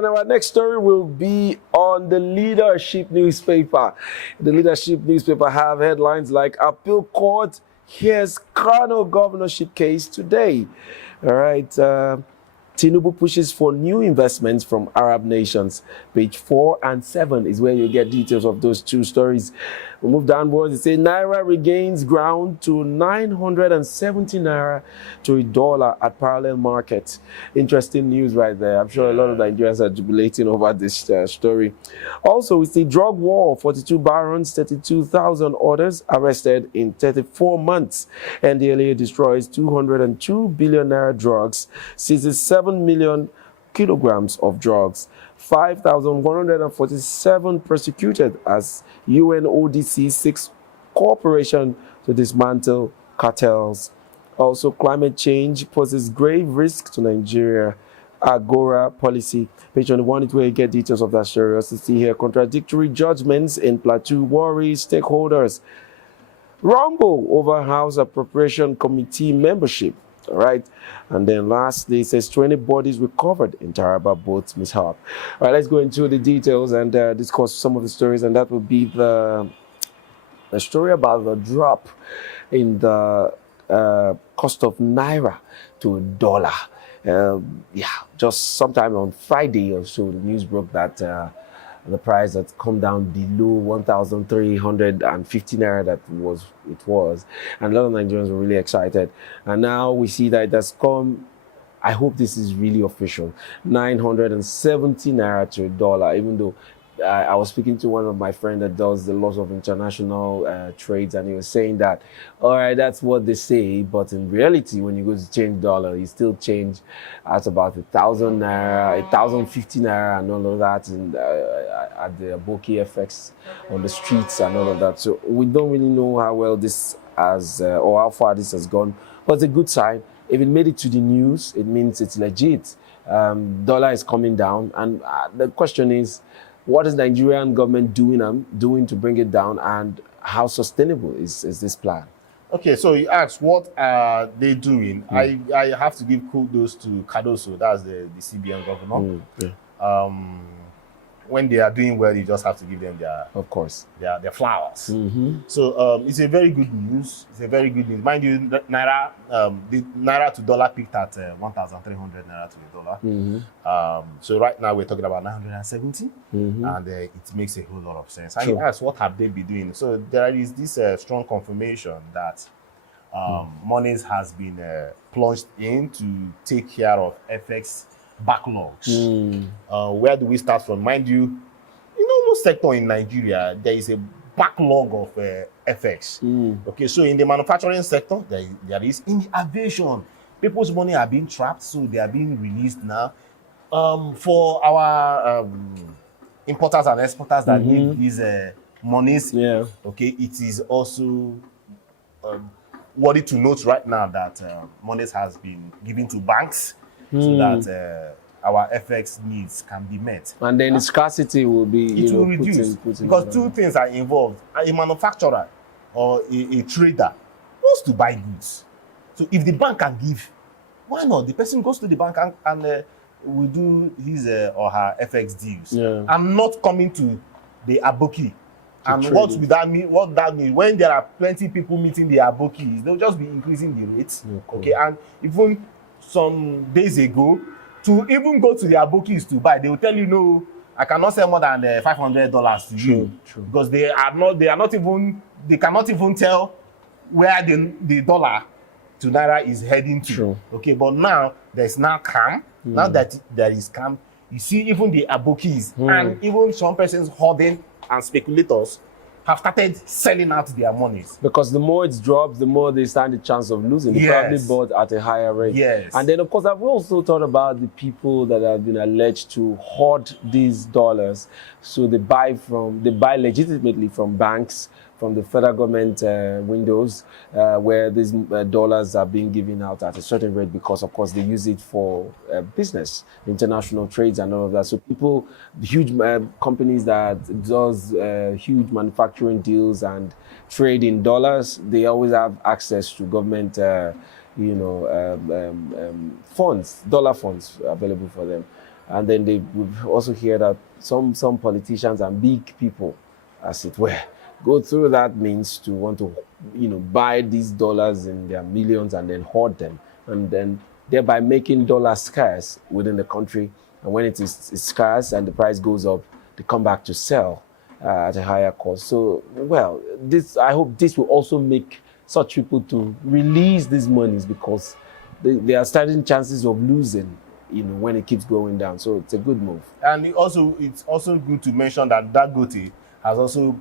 and our next story will be on the Leadership newspaper. The Leadership newspaper have headlines like Appeal Court hears Kano governorship case today. All right. Tinubu pushes for new investments from Arab nations. Page 4 and 7 is where you get details of those two stories. We move downwards. It says Naira regains ground to 970 Naira to $1 at parallel market. Interesting news right there. I'm sure a lot of Nigerians are jubilating over this story. Also, we see drug war. 42 barons, 32,000 orders arrested in 34 months. NDLA destroys 202 billion Naira drugs, seizes 7 million kilograms of drugs. 5,147 prosecuted as UNODC seeks cooperation to dismantle cartels. Also, climate change poses grave risk to Nigeria. Agora policy. Page 21 is where you get details of that story. Also see here contradictory judgments in Plateau worry stakeholders. Rumble over House Appropriation Committee membership. All right. And then lastly, it says 20 bodies recovered in Taraba boat mishap. All right, let's go into the details and discuss some of the stories. And that will be the story about the drop in the cost of Naira to $1. Just sometime on Friday or so, the news broke that the price had come down below 1,350 Naira that it was. And a lot of Nigerians were really excited. And now we see that it has come, I hope this is really official, 970 Naira to $1, even though I was speaking to one of my friends that does the lots of international trades, and he was saying that, all right, that's what they say, but in reality, when you go to change dollar, you still change at about 1,000 Naira, 1,050 Naira, and all of that, and at the Aboki FX on the streets and all of that. So we don't really know how well this has, or how far this has gone, but it's a good sign. If it made it to the news, it means it's legit. Dollar is coming down, and the question is, what is the Nigerian government doing to bring it down, and how sustainable is this plan? Okay, so you asked, what are they doing? I have to give kudos to Cardoso, that's the CBN governor. When they are doing well, you just have to give them their flowers. So it's a very good news. It's a very good news. Mind you, Naira, the Naira to dollar peaked at 1,300 Naira to $1. So right now we're talking about 970, and it makes a whole lot of sense. And you ask, what have they been doing? So there is this strong confirmation that monies has been plunged in to take care of FX backlogs. Where do we start from? Mind you, in almost sector in Nigeria, there is a backlog of FX. Okay, so in the manufacturing sector, there is. In the aviation, people's money are being trapped, so they are being released now. For our importers and exporters that need these monies, okay, it is also worthy to note right now that monies has been given to banks, so that our FX needs can be met. And then the scarcity will be will reduce because two things are involved. A manufacturer or a trader wants to buy goods. So if the bank can give, why not? The person goes to the bank and will do his or her FX deals. I'm not coming to the Aboki. And what would that mean? What that means? When there are plenty people meeting the Abokis, they'll just be increasing the rates. Okay, and even some days ago, to even go to the Abokis to buy, they will tell you, no, I cannot sell more than $500 to you, because they cannot even tell where the dollar to Naira is heading to. Okay, but now there's now calm. Now that there is calm, you see even the Abokis and even some persons hoarding and speculators have started selling out their monies. Because the more it drops, the more they stand the chance of losing. They probably bought at a higher rate. And then, of course, I've also thought about the people that have been alleged to hoard these dollars. So they buy legitimately from banks, from the federal government windows, where these dollars are being given out at a certain rate because, of course, they use it for business, international trades and all of that. So people, huge companies that does huge manufacturing deals and trade in dollars, they always have access to government, funds, dollar funds available for them. And then we've also heard that some politicians and big people, as it were, go through that means to want to, buy these dollars in their millions and then hoard them, and then thereby making dollars scarce within the country. And when it's scarce and the price goes up, they come back to sell at a higher cost. So, well, I hope this will also make such people to release these monies, because they are starting chances of losing, when it keeps going down. So it's a good move. And it's also good to mention that Dangote has also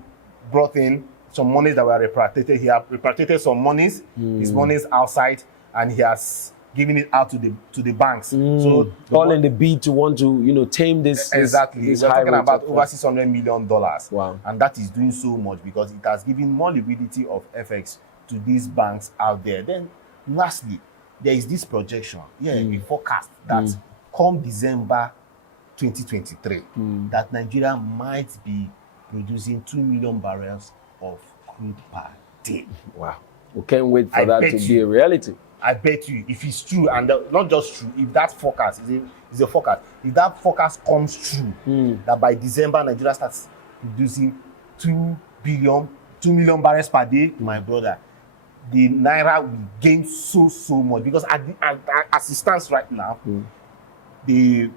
brought in some monies that were repatriated. He has repatriated some monies, his monies outside, and he has given it out to the banks. So all in the bid to want to, tame this. Exactly. This We're high talking about over $600 million. Wow. And that is doing so much because it has given more liquidity of FX to these banks out there. Then lastly, there is this projection, a forecast that come December 2023, that Nigeria might be producing 2 million barrels of crude per day. Wow. We can't wait for that to be a reality. I bet you, if it's true, and not just true, if that forecast is a forecast, if that forecast comes true, that by December Nigeria starts producing 2 million barrels per day, my brother, the Naira will gain so much, because as it stands right now, the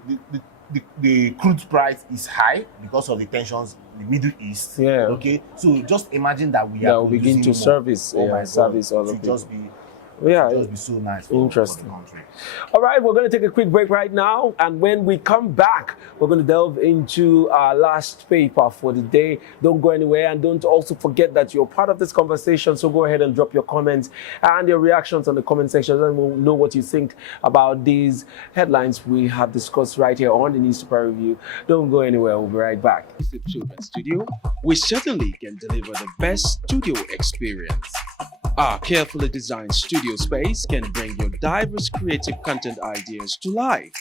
crude price is high because of the tensions in the Middle East. Yeah. Okay. So just imagine that we will begin to service. Service all of just be so nice for the country. All right, we're going to take a quick break right now, and when we come back, we're going to delve into our last paper for the day. Don't go anywhere, and don't also forget that you're part of this conversation, so go ahead and drop your comments and your reactions on the comment section, and we'll know what you think about these headlines we have discussed right here on the Newspaper Review. Don't go anywhere, we'll be right back. Children's Studio, we certainly can deliver the best studio experience. Our carefully designed studio space can bring your diverse creative content ideas to life.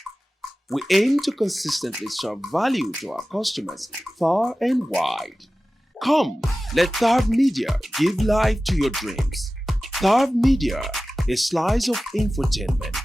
We aim to consistently serve value to our customers far and wide. Come, let Tharv Media give life to your dreams. Tharv Media, a slice of infotainment.